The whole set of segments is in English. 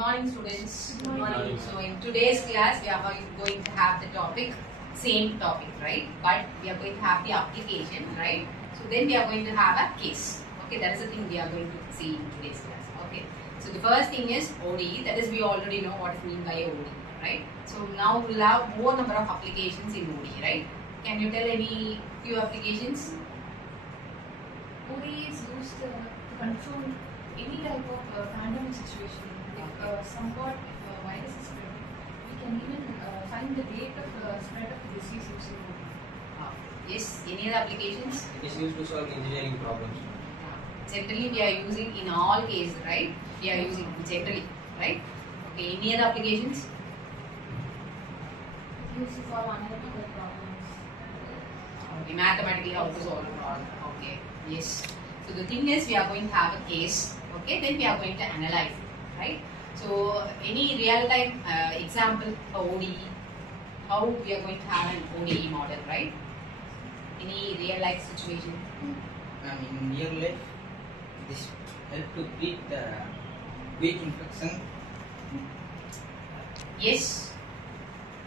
morning, students. Good morning. So in today's class, we are going to have the topic, same topic, right? But we are going to have the application, right? So then we are going to have a case. Okay, that is the thing we are going to see in today's class. Okay. So the first thing is ODE. That is, we already know what is meant by ODE, right? So now we'll have more number of applications in ODE, right? Can you tell any few applications? ODE is used to control any type of pandemic situation. Like somewhat if a virus is spread, we can even find the rate of spread of the disease using ODE. Yes. Any other applications? It is used to solve engineering problems. Generally, we are using in all cases, right? We are using generally, right? Okay. Any other applications? It used to solve analytical problems. Okay. Mathematically, how to solve a problem. Okay. Yes. So the thing is, we are going to have a case. Okay. Then we are going to analyze it, right? So any real-time example for ODE, how we are going to have an ODE model, right? Any real-life situation? And in real life, this help to beat the weak infection. Yes.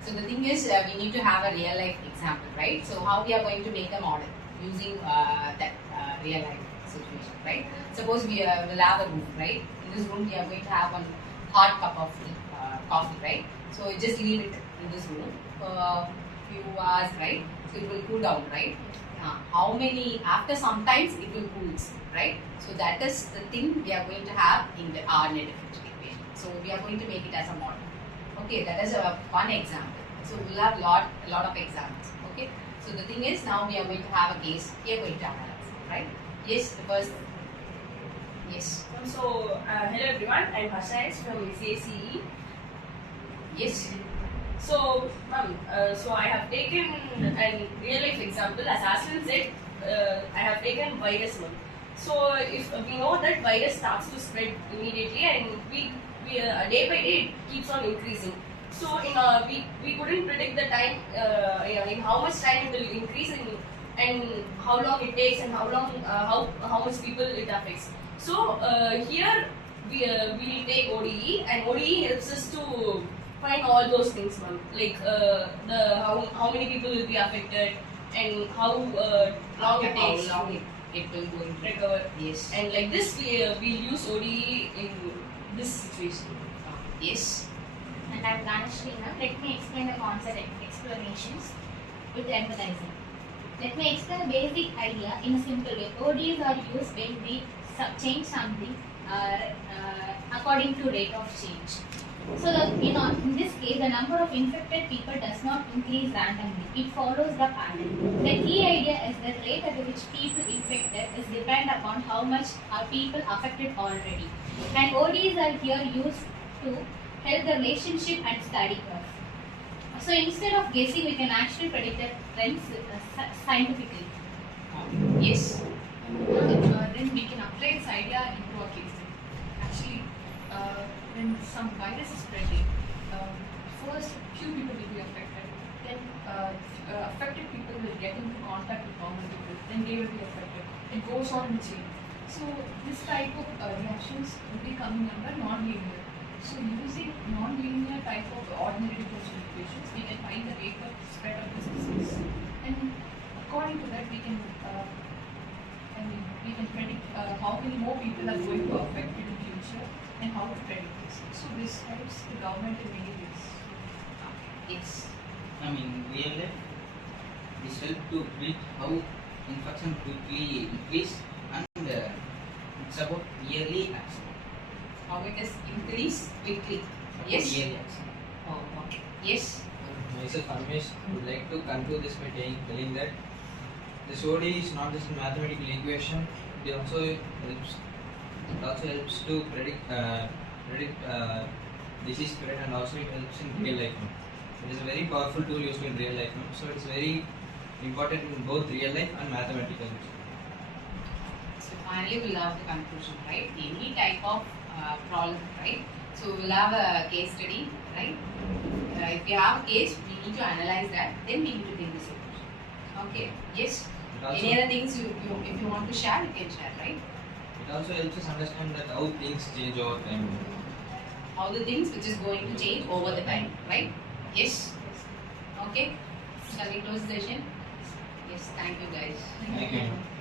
So the thing is, we need to have a real-life example, right? So how we are going to make a model using that real-life situation, right? Suppose we will have a room, right? In this room, we are going to have one hot cup of coffee, right? So you just leave it in this room for a few hours, right? So it will cool down, right? How many, after sometimes it will cool, right? So that is the thing we are going to have in the our net differential equation. So we are going to make it as a model. Okay, that is one example. So we'll have a lot of examples. Okay. So the thing is, now we are going to have a case. We are going to analyze, right? Yes, the first. Yes. So, hello everyone, I'm Harsha from CACE. Yes. So, ma'am, so I have taken a real life example. As Aslan said, I have taken virus one. So, if we know that virus starts to spread immediately, and we day by day it keeps on increasing. So, we couldn't predict the time, in how much time it will increase and how long it takes and how much people it affects. So here we take ODE, and ODE helps us to find all those things, ma'am. Like how many people will be affected and how long it takes How long it will go into recover. Yes. And like this, we use ODE in this situation. Yes. And I'm Ganeshri now. Let me explain the concept explanations with empathizing. Let me explain the basic idea in a simple way. ODs are used when we change something according to rate of change. So in this case, the number of infected people does not increase randomly. It follows the pattern. The key idea is that rate at which people infected is dependent upon how much are people affected already. And ODs are here used to help the relationship and study curve. So instead of guessing, we can actually predict the trends scientifically. Yes. Then we can apply this idea into a case study. Actually, when some virus is spreading, first few people will be affected. Then affected people will get into contact with normal people. Then they will be affected. It goes on in chain. So this type of reactions will be coming under non-linear. So using non-linear type of ordinary differential equations, we can find the rate of spread of this disease. And according to that, we can predict how many more people are going to affect in the future and how to predict this. So this helps the government in many ways. Yes. In real life, this help to predict how infection quickly increase, and it's about yearly action. How it is increase quickly. Yes. Yearly action. Oh, okay. Yes. Myself, Ramesh, would like to conclude this by telling that this ODE is not just a mathematical equation. It also helps to predict disease spread, and also it helps in real life. It is a very powerful tool used in real life. So it is very important in both real life and mathematical. So finally, we'll have the conclusion, right? Any type of problem, right? So we'll have a case study, right? If you have a case, we need to analyze that. Then we need to take the solution. Okay. Yes. Any other things if you want to share, you can share, right? It also helps us understand that how things change over time. all the things which is going to change over the time, right? Yes? Okay. Shall we close the session? Yes, thank you guys. Thank you.